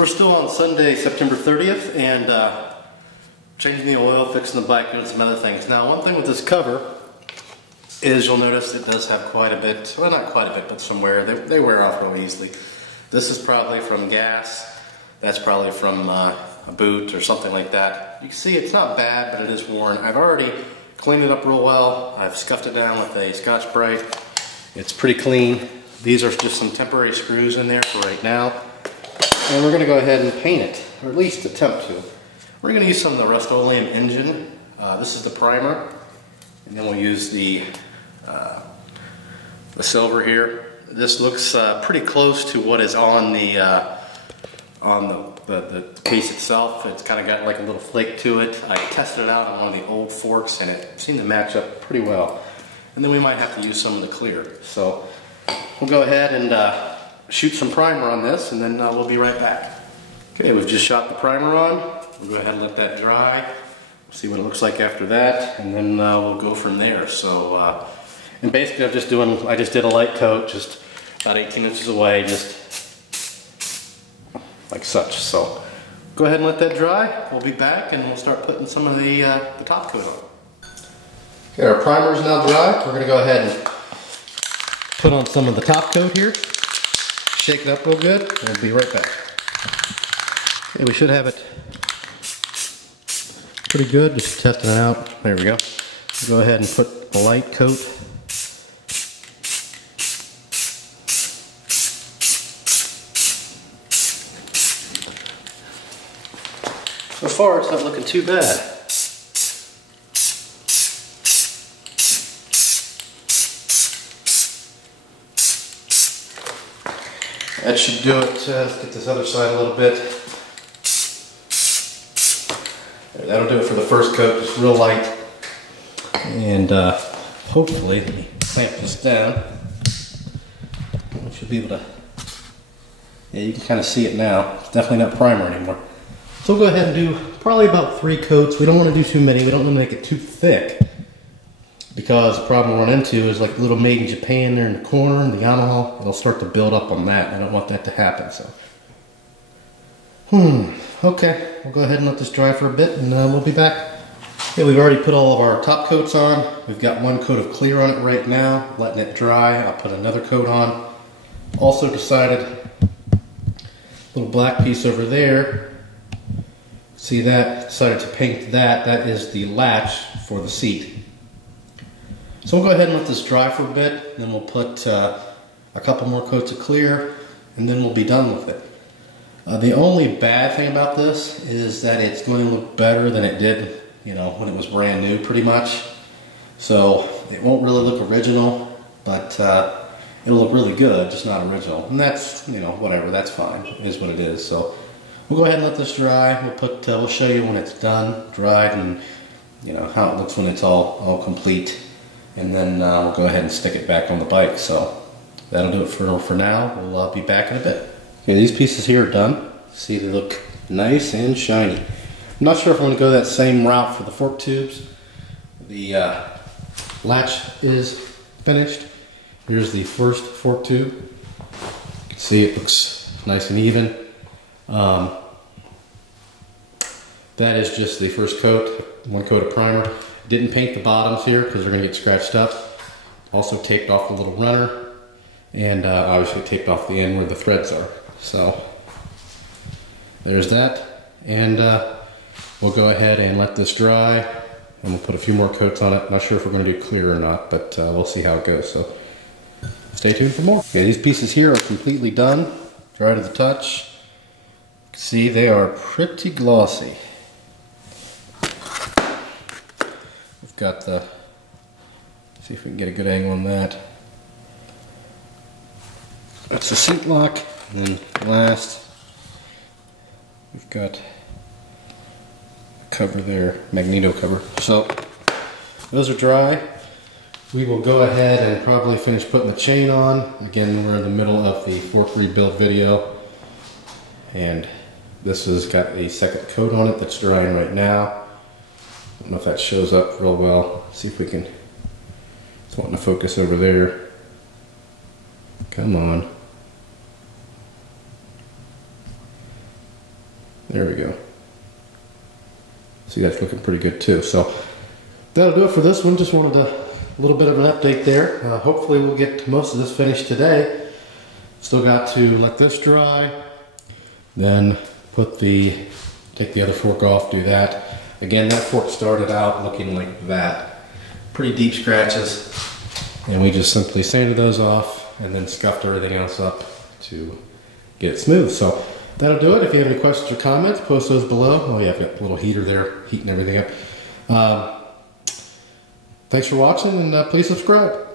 So we're still on Sunday, September 30th, and changing the oil, fixing the bike, doing some other things. Now, one thing with this cover is you'll notice it does have quite a bit, well, not quite a bit, but some wear. They wear off real easily. This is probably from gas. That's probably from a boot or something like that. You can see it's not bad, but it is worn. I've already cleaned it up real well. I've scuffed it down with a Scotch-Brite. It's pretty clean. These are just some temporary screws in there for right now. And we're going to go ahead and paint it, or at least attempt to. We're going to use some of the Rust-Oleum engine. This is the primer. And then we'll use the silver here. This looks pretty close to what is on the case itself. It's kind of got like a little flake to it. I tested it out on one of the old forks and it seemed to match up pretty well. And then we might have to use some of the clear. So we'll go ahead and shoot some primer on this, and then we'll be right back. Okay, we've just shot the primer on. We'll go ahead and let that dry. See what it looks like after that, and then we'll go from there. So, and basically I just did a light coat, just about 18 inches away, just like such. So go ahead and let that dry. We'll be back and we'll start putting some of the top coat on. Okay, our primer is now dry. We're going to go ahead and put on some of the top coat here. Shake it up real good, and we'll be right back. Okay, we should have it pretty good, just testing it out. There we go. Go ahead and put the light coat. So far, it's not looking too bad. That should do it. Let's get this other side a little bit. That'll do it for the first coat, just real light. And hopefully, let me clamp this down. I should be able to, yeah, you can kind of see it now. It's definitely not primer anymore. So we'll go ahead and do probably about 3 coats. We don't want to do too many. We don't want to make it too thick, because the problem we'll run into is like a little made in Japan there in the corner, and the Yamaha, it'll start to build up on that. I don't want that to happen, so. Okay, we'll go ahead and let this dry for a bit, and we'll be back. Okay, we've already put all of our top coats on. We've got 1 coat of clear on it right now, letting it dry. I'll put another coat on. Also decided, little black piece over there, see that? Decided to paint that. That is the latch for the seat. So we'll go ahead and let this dry for a bit, and then we'll put a couple more coats of clear, and then we'll be done with it. The only bad thing about this is that it's going to look better than it did, you know, when it was brand new, pretty much. So it won't really look original, but it'll look really good, just not original. And that's, you know, whatever, that's fine. It is what it is. So we'll go ahead and let this dry. We'll show you when it's done, dried, and you know how it looks when it's all complete. And then we'll go ahead and stick it back on the bike. So that'll do it for now. We'll be back in a bit. Okay, these pieces here are done. See, they look nice and shiny. I'm not sure if I'm going to go that same route for the fork tubes. The latch is finished. Here's the first fork tube. You can see it looks nice and even. That is just the first coat, 1 coat of primer. Didn't paint the bottoms here because they're going to get scratched up. Also taped off the little runner, and obviously taped off the end where the threads are. So there's that, and we'll go ahead and let this dry, and we'll put a few more coats on it. Not sure if we're going to do clear or not, but we'll see how it goes. So stay tuned for more. Okay, these pieces here are completely done, dry to the touch. See, they are pretty glossy. We've got the, see if we can get a good angle on that. That's the seat lock, and then last, we've got cover there, magneto cover. So those are dry. We will go ahead and probably finish putting the chain on. Again, we're in the middle of the fork rebuild video, and this has got a second coat on it that's drying right now. I don't know if that shows up real well. See if we can, it's wanting to focus over there. Come on. There we go. See, that's looking pretty good too. So that'll do it for this one. Just wanted a little bit of an update there. Hopefully we'll get most of this finished today. Still got to let this dry, then take the other fork off, do that. Again, that fork started out looking like that. Pretty deep scratches. And we just simply sanded those off and then scuffed everything else up to get it smooth. So that'll do it. If you have any questions or comments, post those below. Oh yeah, I've got a little heater there, heating everything up. Thanks for watching, and please subscribe.